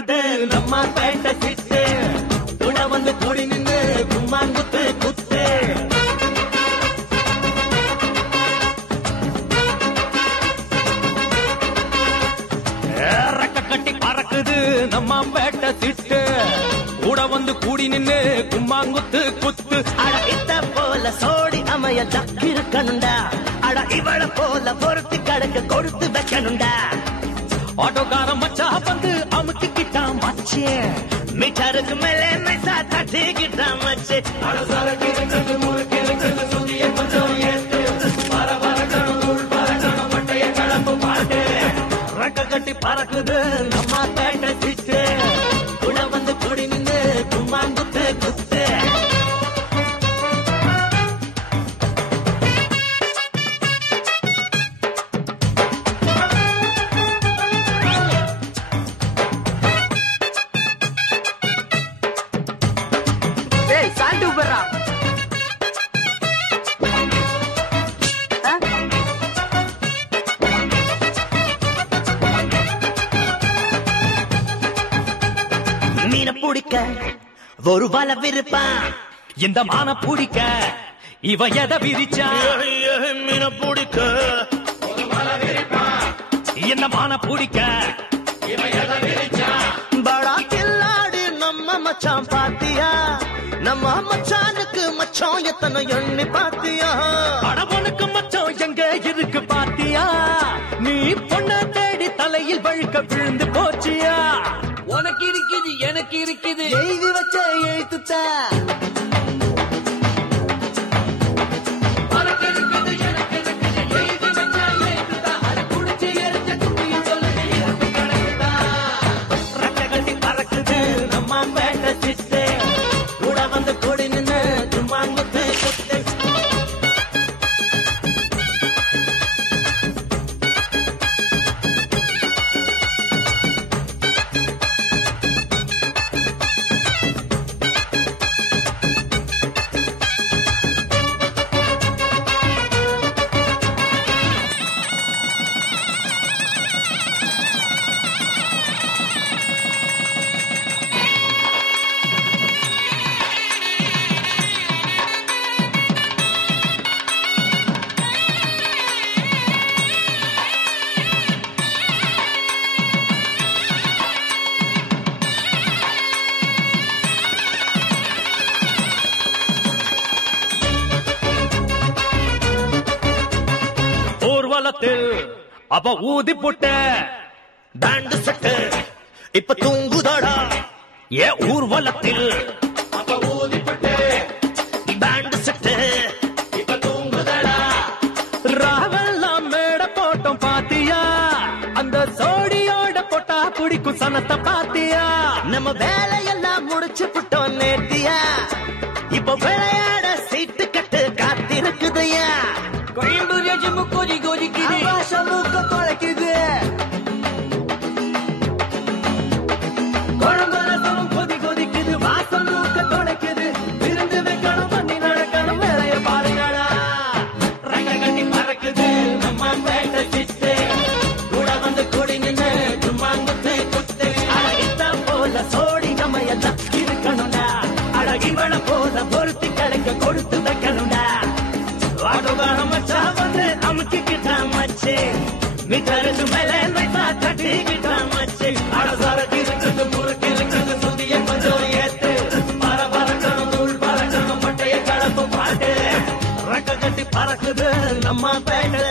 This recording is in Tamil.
பறக்குது நம்ம பேட்ட சிட்டு கூட வந்து கூடி நின்று கும்மாங்குத்து குத்து ரெக்க கட்டி பறக்குது நம்ம பேட்ட சிட்டு கூட வந்து கூடி நின்று கும்மாங்குத்து குத்து அட இத்த போல சோடி அமைய இருக்கணுண்டா அட இவள போல பொறுத்து கடக்க கொடுத்து வைக்கணுண்டா ஆட்டோக்காரன் மச்சா வந்து அமுக்கிட்டான் மச்சே மீட்டருக்கு மேலே மெசா தட்டிக்கிட்டான் மச்சே ரெக்க கட்டி பறக்குது நம்ம பேட்ட சிட்டு கூட வந்து கூடி நின்று கும்மாங்குத்து குத்து மீன பிடிக்க ஒரு வலை விருப்பான் இந்த மான பிடிக்க இவ எதை விரிச்சா மீன பிடிக்க இந்த மான பிடிக்க இவ எதை விரிச்சா படா கில்லாடி நம்ம மச்சான் பாத்தியா நம்ம மச்சானுக்கு மச்சான் எத்தனை எண்ணி பாத்தியா அடவனுக்கு மச்சம் எங்க இருக்கு பாத்தியா நீ பொண்ண தேடி தலையில் வழுக்க விழுந்து போச்சியா உனக்கு இருக்குது எனக்கு இருக்குது எழுதி வச்ச எழுத்துத்தா அப்ப ஊதி புட்ட பேண்டு செட்டு இப்ப தூங்குதாடா ஏ ஊர்வலத்தில் அப்ப ஊதி புட்டு பேண்டு செட்டு இப்ப தூங்குதாடா ராவெல்லாம் மேட போட்டோம் பாத்தியா அந்த சோடியோட போட்டா குடிக்கும் சனத்தை பாத்தியா நம்ம வேலையெல்லாம் முடிச்சு புட்டோம் நேத்தியா இப்ப விளையாட சீட்டு கட்டு காத்திருக்குதையா கோயம்புத்தூர் எஜுமு கொதி கொதிக்குது மூக்க தொலைக்குது குழம்பும் கொதி கொதிக்குது வாசம் மூக்க தொலைக்குது விருந்து வைக்கணும் பண்ணி நடக்கணும் வேலைய பாருங்கடா ரெக்க கட்டி பறக்குது நம்ம பேட்ட சிட்டு கூட வந்து கூடி நின்று கும்மாங்குத்து குத்து அழகித்த போல சோடி நம்ம எல்லாம் இருக்கணும்டா அழகிவள போல பொறுத்து கிடைக்க கொடுத்து வைக்கணும்டா ஆட்டோகாரம் மச்சா வந்து அமுக்கிக்கிட்டான் மச்சே மீட்டருக்கு மேலே மெசா தட்டிக்கிட்டான் மச்சே அடசாரக்கு இருக்குது முறுக்கு இருக்குது சுதிய கொஞ்சம் ஏத்து பரபரக்கணும் தூள் பறக்கணும் பட்டைய கலப்பு பாட்டு ரெக்க கட்டி பறக்குது நம்ம பேட்ட